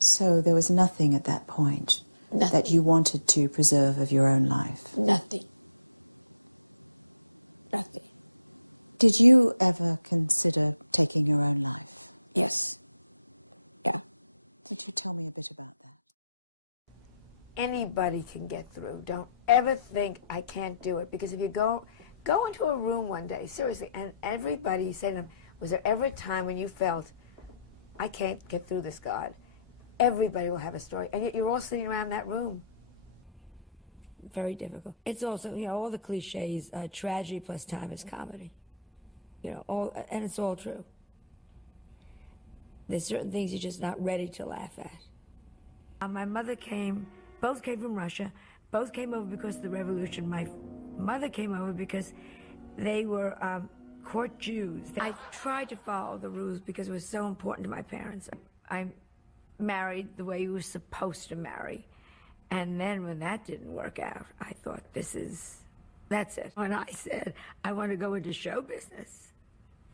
So there was nothing at that point Nothing. that you wanted to preserve of your own life? Nothing. Nothing. Did you ever consider taking your own life? Yes. Yeah. Would you tell me a bit about that? Anybody can get through. Don't ever think I can't do it, because if you go into a room one day, seriously, and everybody, you say to them, was there ever a time when you felt, I can't get through this, God? Everybody will have a story, and yet you're all sitting around that room. Very difficult. It's also, you know, all the cliches, tragedy plus time is comedy. You know, and it's all true. There's certain things you're just not ready to laugh at. My mother both came from Russia. Both came over because of the revolution. My mother came over because they were court Jews. I tried to follow the rules because it was so important to my parents. I married the way you were supposed to marry. And then when that didn't work out, I thought, that's it. When I said, I want to go into show business,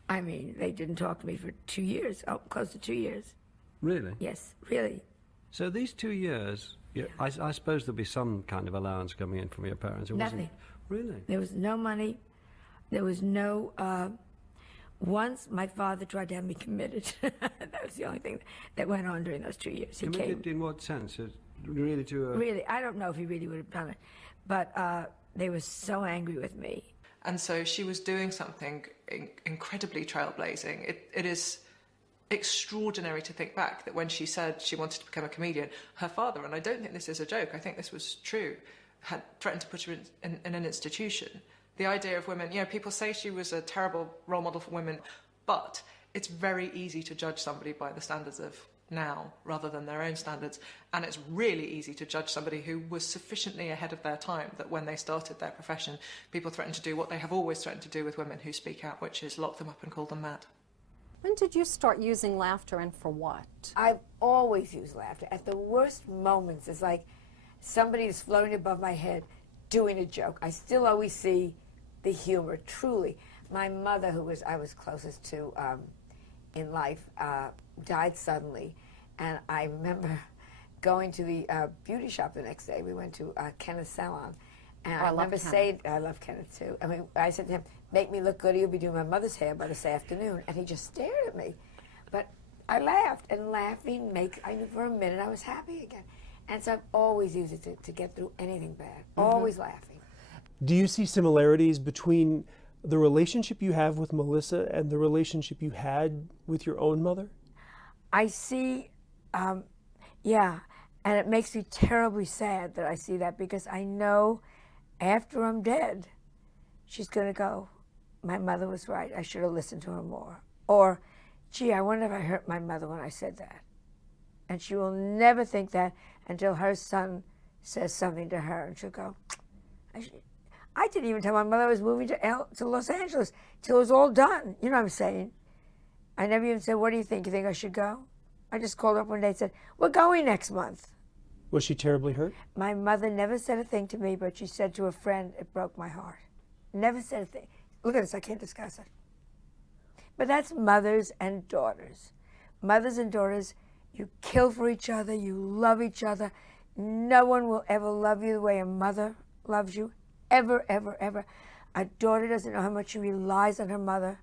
I mean, they didn't talk to me for 2 years, close to 2 years. Really? Yes, really. So these 2 years, I suppose there'll be some kind of allowance coming in from your parents. Nothing. Really? There was no money. There was no... once my father tried to have me committed. That was the only thing that went on during those 2 years. He Committed came. in what sense? Really to a... Really, I don't know if he really would have done it. But they were so angry with me. And so she was doing something incredibly trailblazing. It is extraordinary to think back that when she said she wanted to become a comedian, her father, and I don't think this is a joke, I think this was true, had threatened to put her in an institution. The idea of women, you know, people say she was a terrible role model for women, but it's very easy to judge somebody by the standards of now rather than their own standards, and it's really easy to judge somebody who was sufficiently ahead of their time that when they started their profession, people threatened to do what they have always threatened to do with women who speak out, which is lock them up and call them mad. When did you start using laughter, and for what? I've always used laughter. At the worst moments, it's like somebody is floating above my head doing a joke. I still always see the humor, truly. My mother, who I was closest to in life, died suddenly, and I remember going to the beauty shop the next day. We went to Kenneth's salon, and I remember saying, I love Kenneth too. I mean, I said to him, make me look good, you'll be doing my mother's hair by this afternoon. And he just stared at me. But I laughed, and laughing I knew for a minute I was happy again. And so I've always used it to get through anything bad, always laughing. Do you see similarities between the relationship you have with Melissa and the relationship you had with your own mother? I see, yeah, and it makes me terribly sad that I see that, because I know after I'm dead, she's going to go, my mother was right, I should have listened to her more. Or, gee, I wonder if I hurt my mother when I said that. And she will never think that until her son says something to her, and she'll go, I didn't even tell my mother I was moving to Los Angeles till it was all done. You know what I'm saying? I never even said, what do you think? You think I should go? I just called her up one day and said, we're going next month. Was she terribly hurt? My mother never said a thing to me, but she said to a friend, it broke my heart. Never said a thing. Look at this, I can't discuss it. But that's mothers and daughters. Mothers and daughters, you kill for each other, you love each other. No one will ever love you the way a mother loves you. Ever, ever, ever. A daughter doesn't know how much she relies on her mother.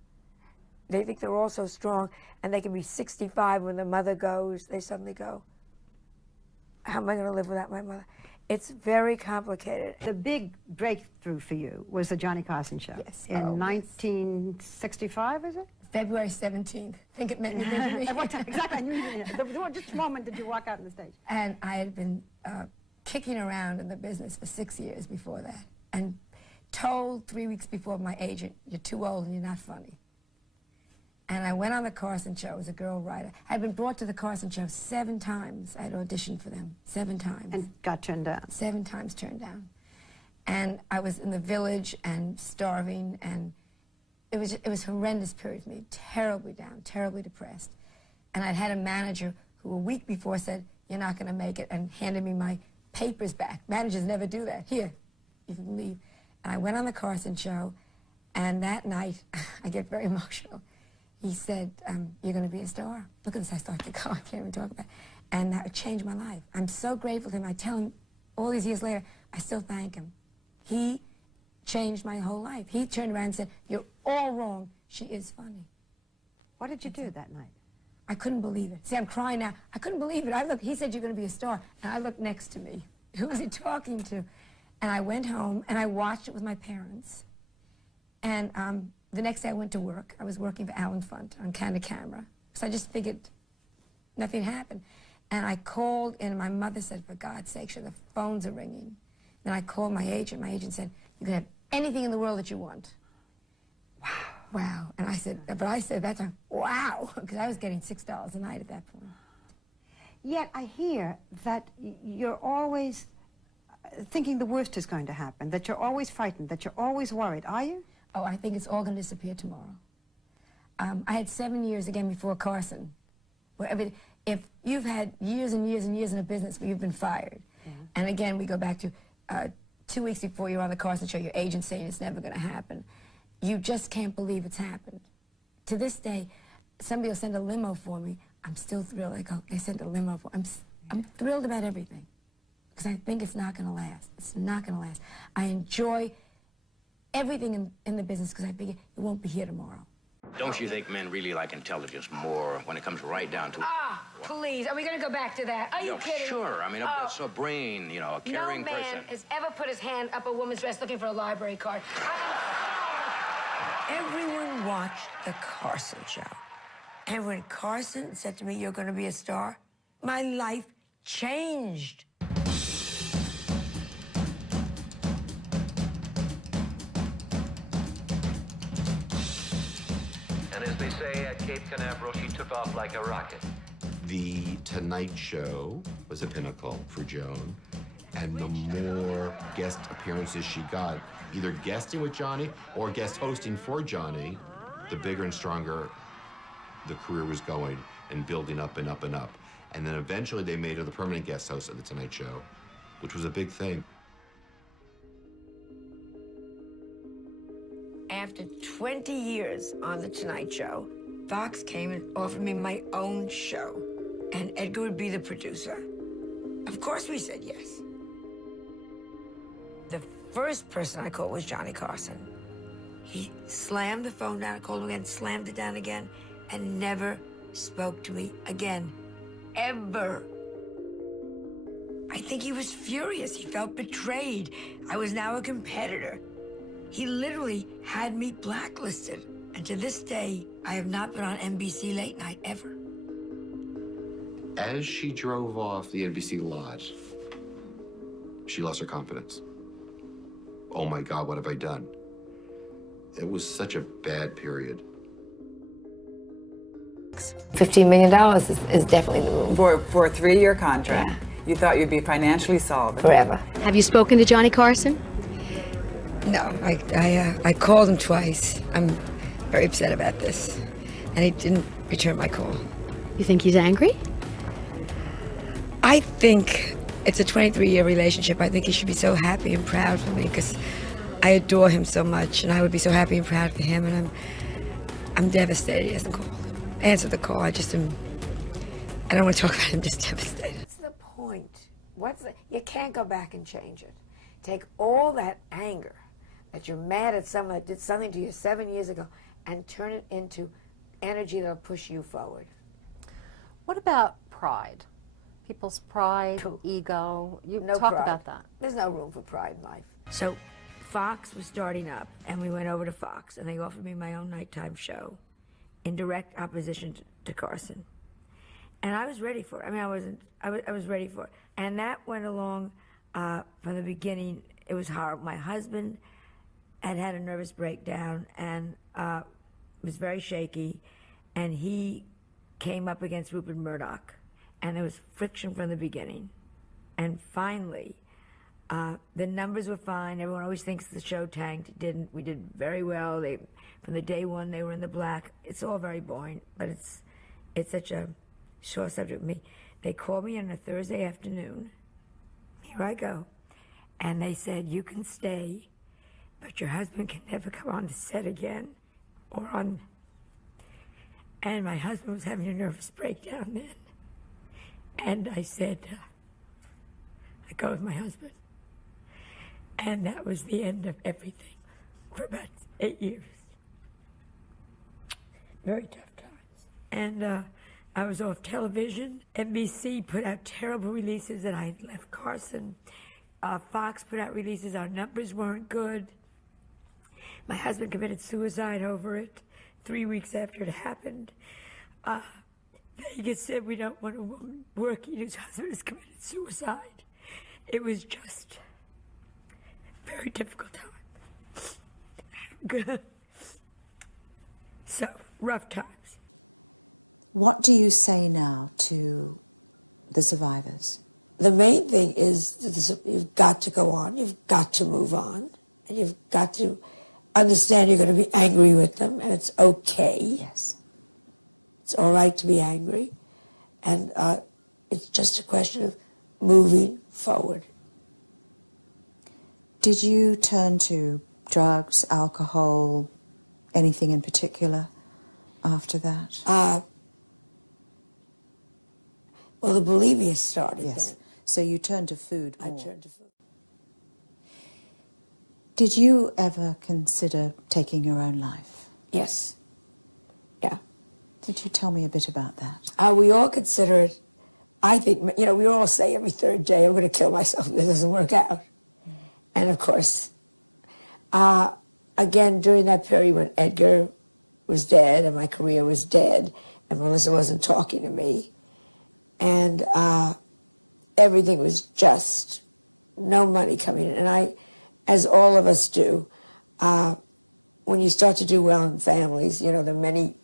They think they're all so strong, and they can be 65 when the mother goes. They suddenly go, how am I going to live without my mother? It's very complicated. The big breakthrough for you was the Johnny Carson show. Yes. In 1965, is it? February 17th. I think it meant anything to me. At what time? Exactly. I knew you did. Just a moment did you walk out on the stage. And I had been kicking around in the business for 6 years before that, and told 3 weeks before my agent, you're too old and you're not funny. And I went on the Carson show as a girl writer. I had been brought to the Carson show 7 times. I had auditioned for them 7 times. And got turned down. 7 times turned down. And I was in the village and starving, and it was a horrendous period for me, terribly down, terribly depressed. And I'd had a manager who a week before said, you're not going to make it, and handed me my papers back. Managers never do that. Here, you can leave. And I went on the Carson show, and that night, I get very emotional. He said, you're going to be a star. Look at this, I start to go, I can't even talk about it. And that changed my life. I'm so grateful to him. I tell him all these years later, I still thank him. He changed my whole life. He turned around and said, "You're all wrong. She is funny." What did you do that night? I couldn't believe it. See, I'm crying now. I couldn't believe it. He said, "You're going to be a star." And I looked next to me. Who was he talking to? And I went home, and I watched it with my parents. And the next day I went to work. I was working for Alan Funt on Candid Camera. So I just figured nothing happened. And I called, and my mother said, "For God's sake, sure, the phones are ringing." Then I called my agent. My agent said, "You can have anything in the world that you want." Wow. Wow. And I said, but I said at that time, wow, because I was getting $6 a night at that point. Yet I hear that you're always thinking the worst is going to happen, that you're always frightened, that you're always worried. Are you? Oh, I think it's all going to disappear tomorrow. I had 7 years again before Carson, where if you've had years and years and years in a business where you've been fired, and again we go back to 2 weeks before you're on the Carson show, your agent saying it's never going to happen, you just can't believe it's happened. To this day, somebody will send a limo for me. I'm still thrilled. I go, they sent a limo for me. I'm thrilled about everything because I think it's not going to last. It's not going to last. I enjoy everything in the business because I figure it won't be here tomorrow. Don't you think men really like intelligence more when it comes right down to it? Ah, please. Are we going to go back to that? Are you kidding? Sure. I mean, it's a brain, you know, a caring person. No man has ever put his hand up a woman's dress looking for a library card. Everyone watched the Carson show. And when Carson said to me, "You're going to be a star," my life changed. And as they say at Cape Canaveral, she took off like a rocket. The Tonight Show was a pinnacle for Joan, and the more guest appearances she got, either guesting with Johnny or guest hosting for Johnny, the bigger and stronger the career was going and building up and up and up. And then eventually they made her the permanent guest host of The Tonight Show, which was a big thing. After 20 years on The Tonight Show, Fox came and offered me my own show, and Edgar would be the producer. Of course we said yes. The first person I called was Johnny Carson. He slammed the phone down, I called him again, slammed it down again, and never spoke to me again. Ever. I think he was furious. He felt betrayed. I was now a competitor. He literally had me blacklisted. And to this day, I have not been on NBC late night ever. As she drove off the NBC lot, she lost her confidence. Oh my God, what have I done? It was such a bad period. $15 million is definitely the move. For a 3-year contract, you thought you'd be financially solvent. Forever. Have you spoken to Johnny Carson? No, I called him twice. I'm very upset about this. And he didn't return my call. You think he's angry? I think it's a 23-year relationship. I think he should be so happy and proud for me because I adore him so much, and I would be so happy and proud for him, and I'm devastated he hasn't called. Answer the call. I don't want to talk about it. I'm just devastated. What's the point? You can't go back and change it. Take all that anger that you're mad at someone that did something to you 7 years ago and turn it into energy that'll push you forward. What about pride? People's pride, ego. No pride. There's no room for pride in life. So Fox was starting up, and we went over to Fox, and they offered me my own nighttime show in direct opposition to Carson. And I was ready for it. I mean, I was ready for it. And that went along from the beginning. It was horrible. My husband had a nervous breakdown and was very shaky, and he came up against Rupert Murdoch, and there was friction from the beginning. And finally, the numbers were fine. Everyone always thinks the show tanked. It didn't. We did very well. From the day one, they were in the black. It's all very boring, but it's such a sore subject with me. They called me on a Thursday afternoon. Here I go. And they said, "You can stay, but your husband can never come on the set again or on." And my husband was having a nervous breakdown then. And I said, I go with my husband. And that was the end of everything for about 8 years. Very tough times. And I was off television. NBC put out terrible releases that I had left Carson. Fox put out releases, our numbers weren't good. My husband committed suicide over it 3 weeks after it happened. Vegas said we don't want a woman working whose husband has committed suicide. It was just a very difficult time. So, rough times. What do you say now to the survivors? The main thing is that you've got to go on, you've got to move on, and you've got to understand you're going to be angry with them, and it's okay. Yes. It's all right to be angry, and it's just a question of moving forward. Did you turn to drugs, alcohol, anything in particular after that? Well, the bulimia started Yes. then. So you turned to food more. I turned to food. Did you ever consider taking your own life? Yes. Yeah. Could you tell me a bit about that? We all consider it, I think, you know, we all say every third day, I'm going to kill myself if this doesn't work out. And of course, again, during that period when Edgar was dead and my career was dead and Melissa wasn't talking to me, and everything was just no money coming in. And I, as all of us do, when you start to do well in families, you know, there are many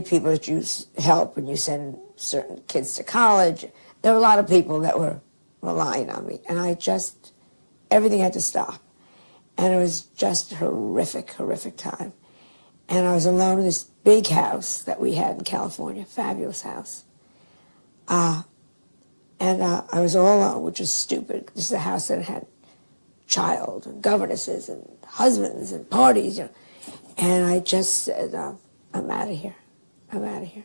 people that you help when you send certain kids to college. There were a lot of people that were relying on me, and everything had to stop. And it was just a horrific, horrific time. And I was alone in this big house that we had in California, fabulous house. And I was all alone, which was stupid. This is a house that had child and governesses and husbands and parties, you know. And I just said, I'm out of here. I'm out of here.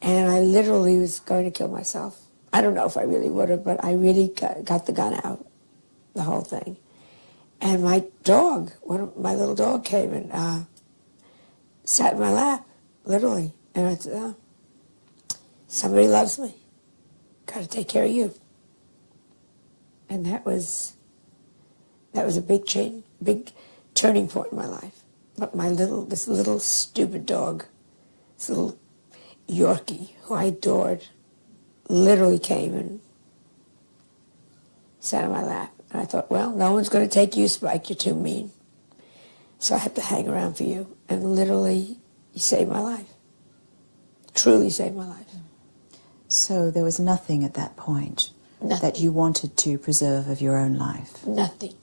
And I literally was going to kill myself. I don't know if I really would have, but I really got the gun out, the whole thing. And my dog, my little dog came and sat in my lap, literally. And I said, oh, somebody loves me. Got to take care of you. And that was a big change, big turning point in my life. But this little stupid dog, this little Yorkie who I adored, literally came and sat on my lap. And I thought, well, no one's going to take you, Spike. You're too mean. So I have to hang around for you. And literally, you saved my life. Truly saved my life. So there was nothing at that point that you wanted to preserve of your own life? Nothing.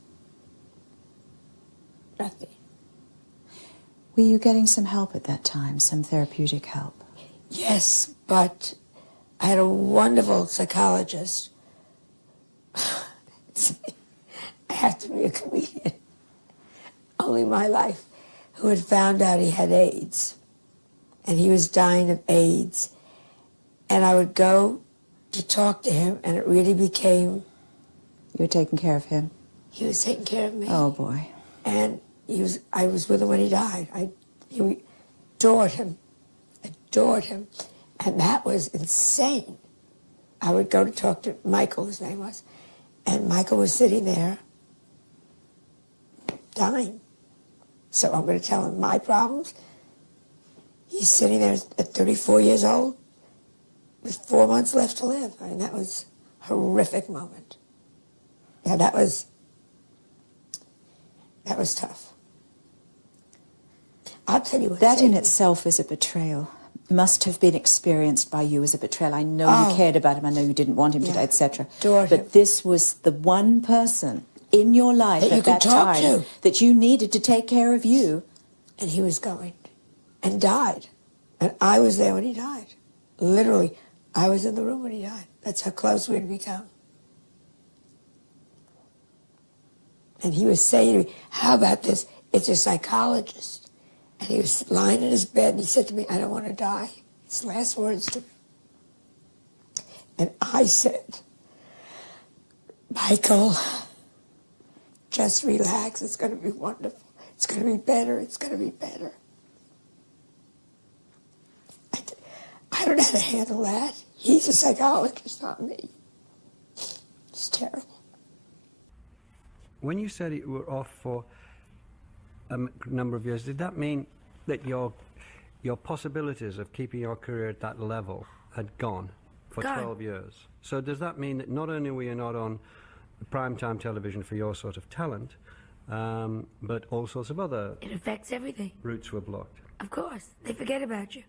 Nothing. Were you getting some help at that time, some therapeutic help? Yes, but I had a wonderful psychologist. I have to be a comedian. Only my life, who had found out he had AIDS. And he was dying of AIDS. And I would go to talk to him, and it really became... You were taking care of him? He was taking care of me. Oh, boy. And I was with him when he died. He adored him. Adored him. And that was insane. I would go to talk to Michael, his name was, and Michael was sitting there dying. So I'm going to tell him my problems. He's sitting there at 34 years old with 4 months left to live. I mean, that was a horrific moment. Yeah, that was tough. I'll tell you what. That in itself is a betrayal. Must have been experienced by you as a betrayal. I know you cared about him. I know you didn't want him to die, etc. But this was the one person in your life at that time that you needed to take care of you. And he was going and died. And I was there when he died. Literally, I was in the room when he died. That's how close we had become. And he was saying to me, how about this? It's a psychologist. And he was lying in his bed and he said to me, I don't want to die. His last words to me. And I said, Michael, just relax. It's going to be wonderful. It's going to be better. It's going to be better. I don't know how to handle that. He's a psychologist, not me. It's terrible. When you said you were off for a number of years, did that mean that your possibilities of keeping your career at that level had gone for 12 years? So does that mean that not only were you not on primetime television for your sort of talent, but all sorts of other... It affects everything. ...routes were blocked? Of course. They forget about you.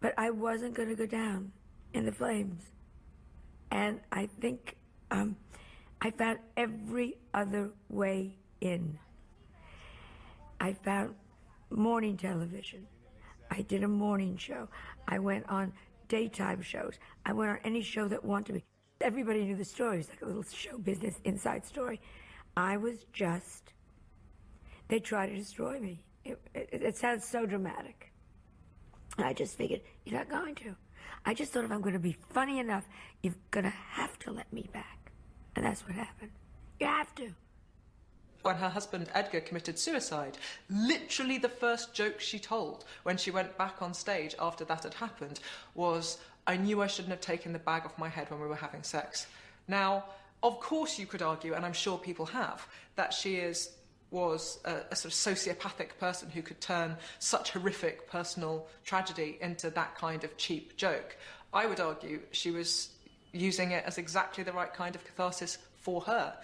But I wasn't going to go down in the flames. And I think I found every other way in. I found morning television. I did a morning show. I went on daytime shows. I went on any show that wanted me. Everybody knew the story. It was like a little show business inside story. I was just, they tried to destroy me. It sounds so dramatic. I just figured, you're not going to. I just thought if I'm going to be funny enough, you're going to have to let me back. And that's what happened. You have to. When her husband Edgar committed suicide, literally the first joke she told when she went back on stage after that had happened was, I knew I shouldn't have taken the bag off my head when we were having sex. Now, of course you could argue, and I'm sure people have, that she was a sort of sociopathic person who could turn such horrific personal tragedy into that kind of cheap joke. I would argue she was using it as exactly the right kind of catharsis for her.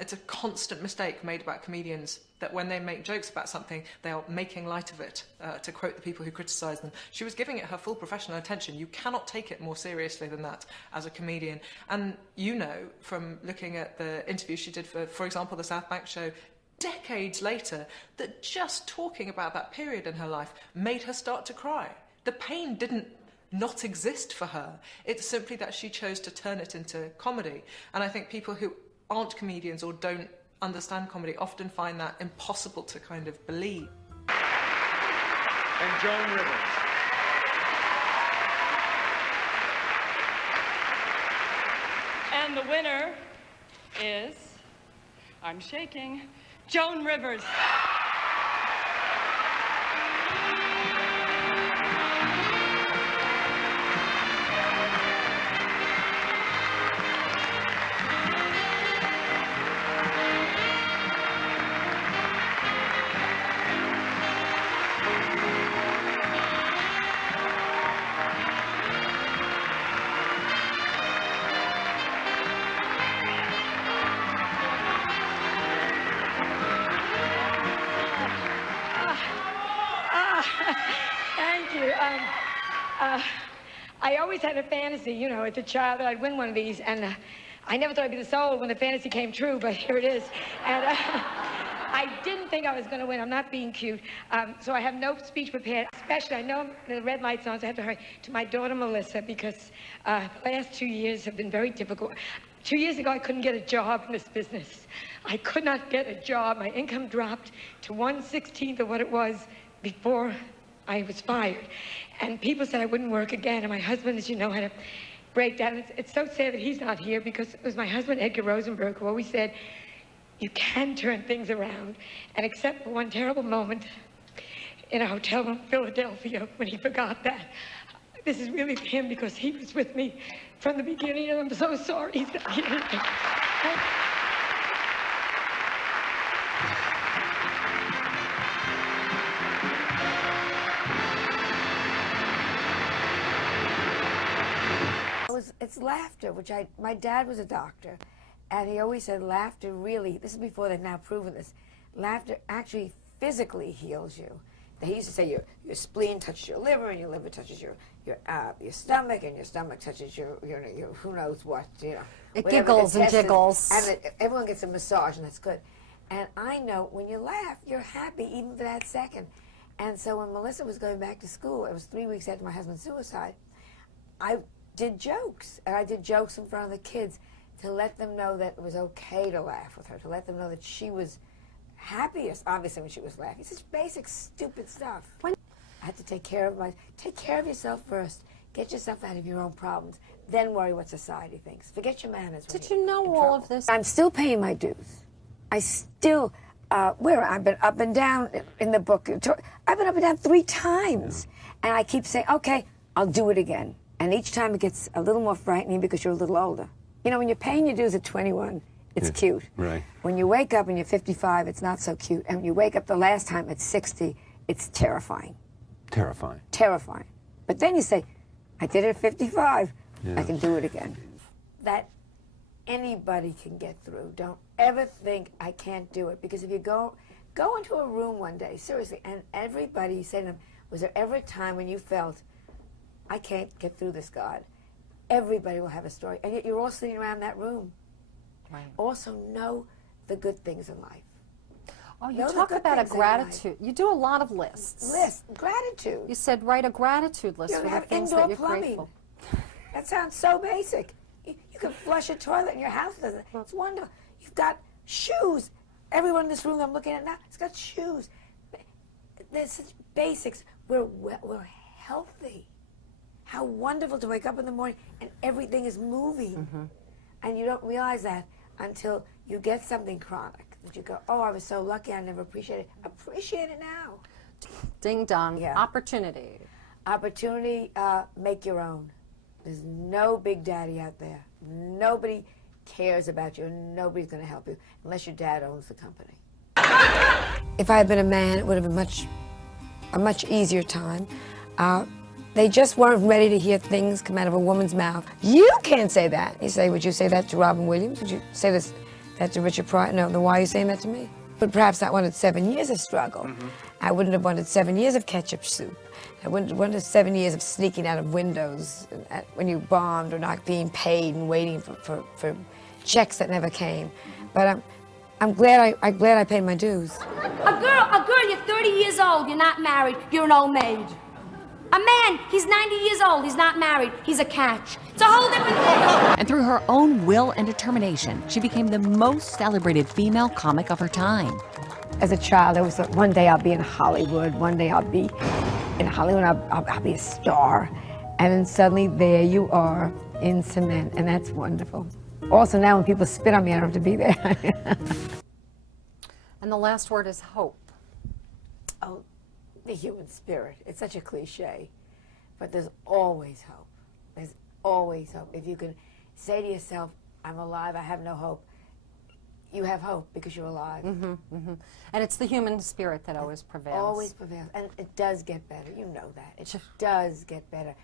It's a constant mistake made about comedians that when they make jokes about something, they are making light of it, to quote the people who criticise them. She was giving it her full professional attention. You cannot take it more seriously than that as a comedian. And you know, from looking at the interview she did for example, the South Bank show, decades later, that just talking about that period in her life made her start to cry. The pain didn't not exist for her. It's simply that she chose to turn it into comedy. And I think people who aren't comedians or don't understand comedy often find that impossible to kind of believe. And Joan Rivers. And the winner is, I'm shaking, Joan Rivers. Thank you. I always had a fantasy, you know, as a child that I'd win one of these, and I never thought I'd be this old when the fantasy came true, but here it is. And I didn't think I was going to win. I'm not being cute. So I have no speech prepared. Especially, I know the red light's on, so I have to hurry, to my daughter, Melissa, because the last 2 years have been very difficult. 2 years ago, I couldn't get a job in this business. I could not get a job. My income dropped to 1/16 of what it was before I was fired. And people said I wouldn't work again. And my husband, as you know, had a breakdown. It's so sad that he's not here, because it was my husband, Edgar Rosenberg, who always said, you can turn things around. And except for one terrible moment in a hotel in Philadelphia when he forgot that, this is really for him, because he was with me from the beginning, and I'm so sorry he's not here. It's laughter, which my dad was a doctor, and he always said laughter really, this is before they've now proven this, laughter actually physically heals you. They used to say your spleen touches your liver, and your liver touches your stomach, and your stomach touches your who knows what, you know, whatever intestines, and that everyone gets a massage, and that's good. And I know when you laugh, you're happy even for that second. And so when Melissa was going back to school, it was 3 weeks after my husband's suicide, I did jokes, and I did jokes in front of the kids to let them know that it was okay to laugh with her, to let them know that she was happiest, obviously, when she was laughing. It's just basic, stupid stuff. I had to take care of yourself first. Get yourself out of your own problems. Then worry what society thinks. Forget your manners when you're in trouble. I'm still paying my dues. I still, I've been up and down in the book. I've been up and down 3 times. And I keep saying, okay, I'll do it again. And each time it gets a little more frightening because you're a little older. You know, when you're paying your dues at 21, it's cute. Right. When you wake up and you're 55, it's not so cute. And when you wake up the last time at 60, it's terrifying. Terrifying. Terrifying. But then you say, I did it at 55. Yeah. I can do it again. That anybody can get through. Don't ever think I can't do it. Because if you go into a room one day, seriously, and everybody, you say to them, was there ever a time when you felt, I can't get through this, God? Everybody will have a story. And yet you're all sitting around that room. Also know the good things in life. Know the good things in your life. You do a lot of lists. Gratitude. You said write a gratitude list. You have indoor plumbing. That sounds so basic. You can flush a toilet in your house. Doesn't. It's wonderful. You've got shoes. Everyone in this room that I'm looking at now has got shoes. There's such basics. We're healthy. How wonderful to wake up in the morning and everything is moving. And you don't realize that until you get something chronic. That you go, oh, I was so lucky, I never appreciated it. Appreciate it now. Ding dong. Yeah. Opportunity. Opportunity, make your own. There's no big daddy out there. Nobody cares about you, and nobody's going to help you unless your dad owns the company. If I had been a man, it would have been a much easier time. They just weren't ready to hear things come out of a woman's mouth. You can't say that. You say, would you say that to Robin Williams? Would you say that to Richard Pryor? No, then why are you saying that to me? But perhaps I wanted 7 years of struggle. I wouldn't have wanted 7 years of ketchup soup. I wouldn't have wanted 7 years of sneaking out of windows when you bombed or not being paid and waiting for checks that never came. But I'm glad I paid my dues. A girl, you're 30 years old, you're not married, you're an old maid. A man, he's 90 years old, he's not married, he's a catch. It's a whole different thing. And through her own will and determination, she became the most celebrated female comic of her time. As a child, it was like, one day I'll be in Hollywood, one day I'll be in Hollywood, I'll be a star. And then suddenly there you are in cement, and that's wonderful. Also now when people spit on me, I don't have to be there. And the last word is hope. Oh, the human spirit. It's such a cliche, but there's always hope. There's always hope. If you can say to yourself, I'm alive, I have no hope, you have hope because you're alive. And it's the human spirit that always prevails. Always prevails. And it does get better. You know that. It does get better.